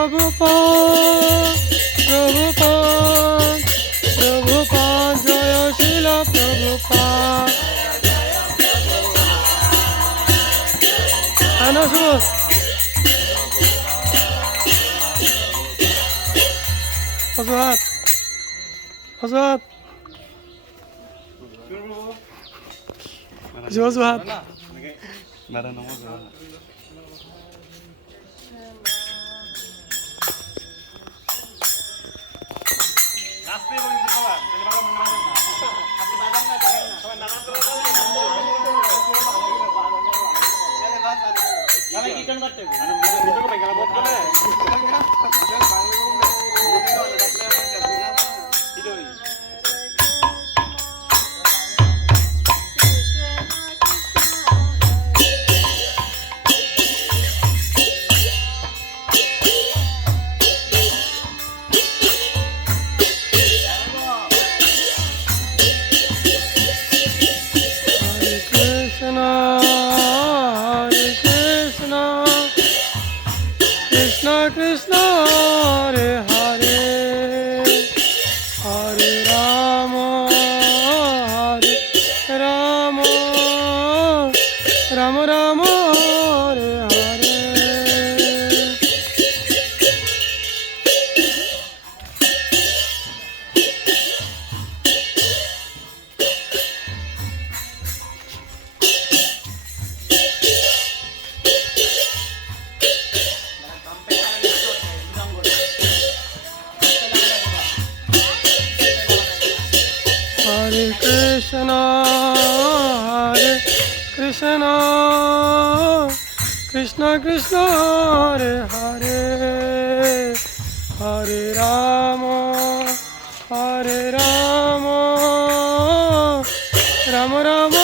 প্রভুপাদ প্রভুপাদ প্রভুপাদ জয় শিল প্রভুপাদ আনসুস অজুহাত অজুহাত অজুহাত Krishna Krishna Hare Hare Hare Rama Hare Rama Rama Rama Hare Hare Hare Krishna Hare Krishna Krishna Krishna Hare Hare Hare Rama Hare Rama Rama Rama